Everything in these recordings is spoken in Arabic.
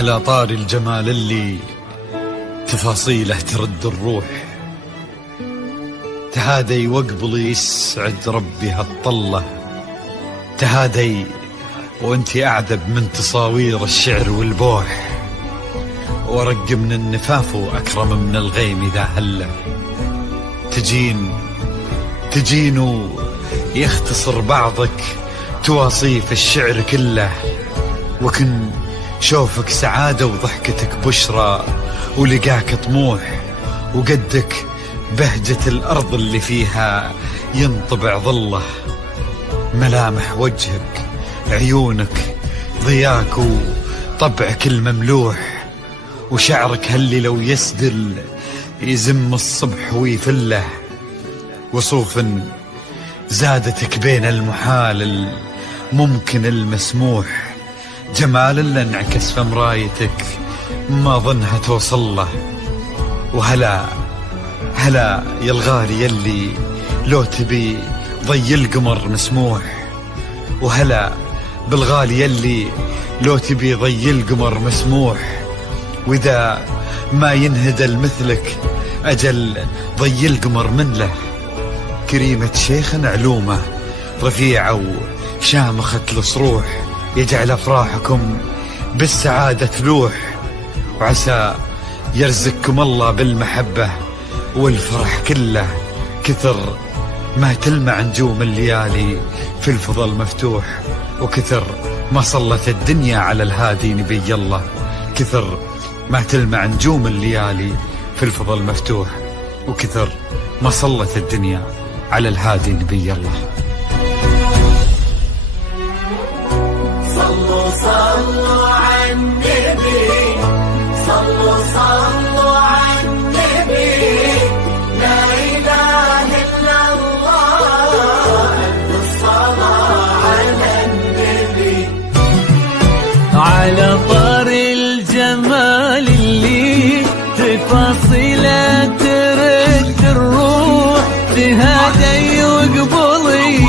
على طار الجمال اللي تفاصيله ترد الروح، تهادي وقبل يسعد ربي هالطلة، تهادي وانتي أعذب من تصاوير الشعر والبوح، ورق من النفاف وأكرم من الغيم إذا هله، تجين يختصر بعضك تواصيف الشعر كله، وكن شوفك سعادة وضحكتك بشرى، ولقاك طموح وقدك بهجة الأرض اللي فيها ينطبع ظله، ملامح وجهك عيونك ضياك وطبعك المملوح، وشعرك هاللي لو يسدل يزم الصبح ويفله، وصوف زادتك بين المحال الممكن المسموح، جمال اللي انعكس في مرايتك ما ظنها توصل له، وهلا يا الغالي يلي لو تبي ضي القمر مسموح، وهلا بالغالي يلي لو تبي ضي القمر مسموح، وإذا ما ينهدل مثلك أجل ضي القمر من له، كريمة شيخ علومة رفيعة وشامخة الصروح، يجعل أفراحكم بالسعادة تلوح، وعسى يرزقكم الله بالمحبة والفرح كله، كثر ما تلمع نجوم الليالي في الفضل مفتوح، وكثر ما صلت الدنيا على الهادي نبي الله، كثر ما تلمع نجوم الليالي في الفضل مفتوح، وكثر ما صلت الدنيا على الهادي نبي الله. صلوا صلوا على النبي، صلوا على النبي، لا إله إلا الله، ألف الصلاة على النبي. على طار الجمال اللي تفاصيله ترد الروح، تهادي وقبل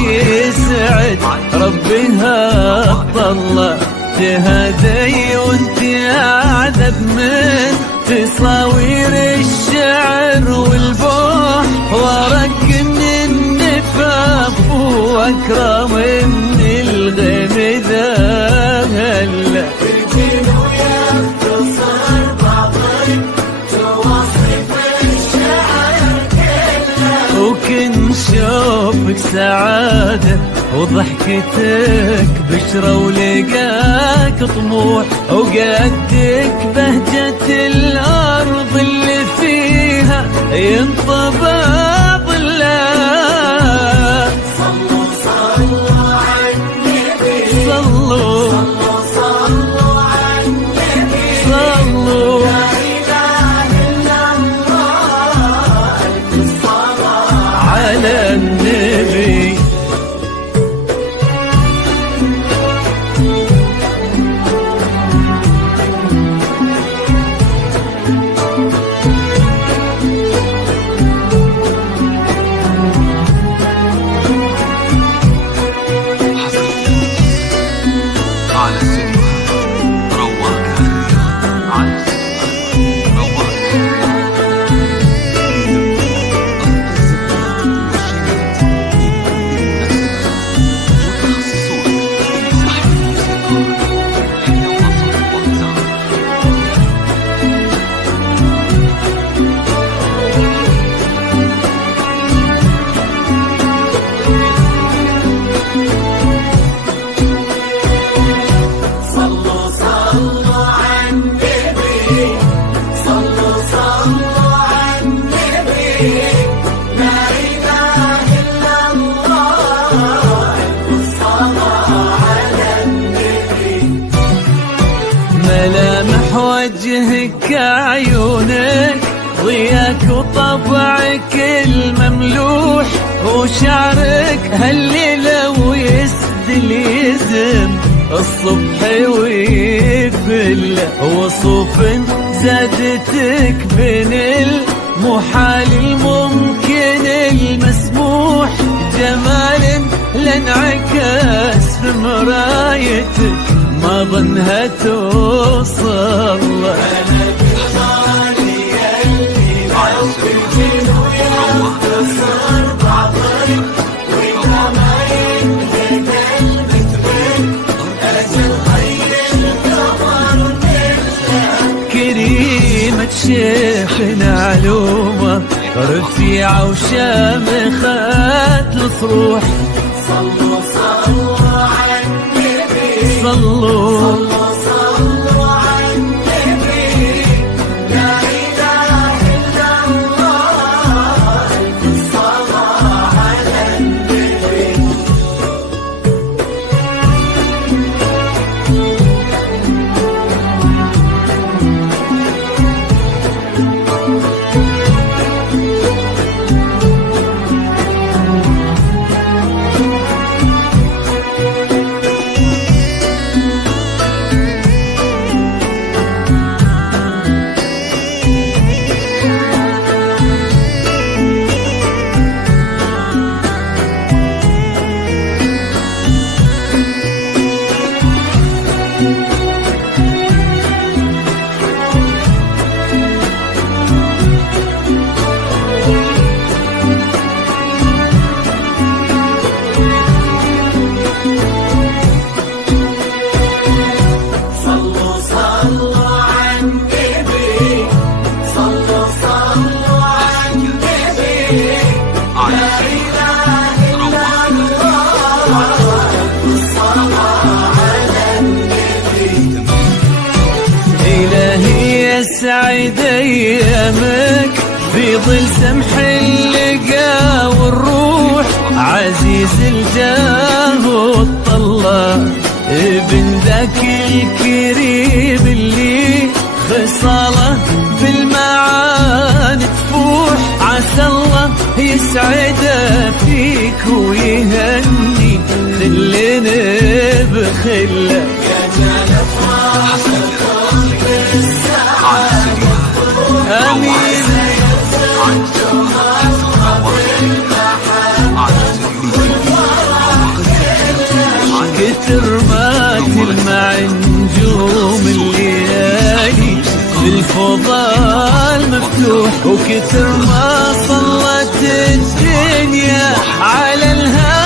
يسعد ربها الطلة، تهادي وانت أعذب من تصاوير الشعر والبوح، ورق من النفاف وأكرم من الغيم ذا هلا، تجين ويختصر بعضك تواصف الشعر كله، وكن شوفك سعادة وضحكتك بشرى، ولقاك طموح وقدك بهجة الأرض اللي فيها ينطبع ظله. صلوا على النبي، صلوا على النبي، صلوا لا إله إلا الله، ألف الصلاة على النبي. ملامح وجهك عيونك ضياك وطبعك المملوح، وشعرك هالليلة ويسدل يزم الصبح ويفل، وصوف زادتك بين المحال الممكن المسموح، جمال لانعكس في مرايتك ما ظنها توصل. كريمة شيخنا علومة رفيعة وشامخة الفروح. صلوا صلوا على النبي، صلوا صلوا على النبي، لا إله إلا الله، الصلاة على النبي. صلوا صلوا على النبي، صلوا صلوا على النبي، لا إله إلا الله، الصلاة على النبي. إلهي يسعد أيامك في ظل سمح اللقا والروح. عزيز الجاه والطلة ابن ذاك الكريم اللي خصاله بالمعاني تفوح. عسى الله يسعده فيك ويهني خلنا بخله. يا جل افراحكم بالسعادة، آمين. كتر ما تلمع نجوم الليالي بالفضاء المفتوح، وكتر ما صلت الدنيا على الهادي.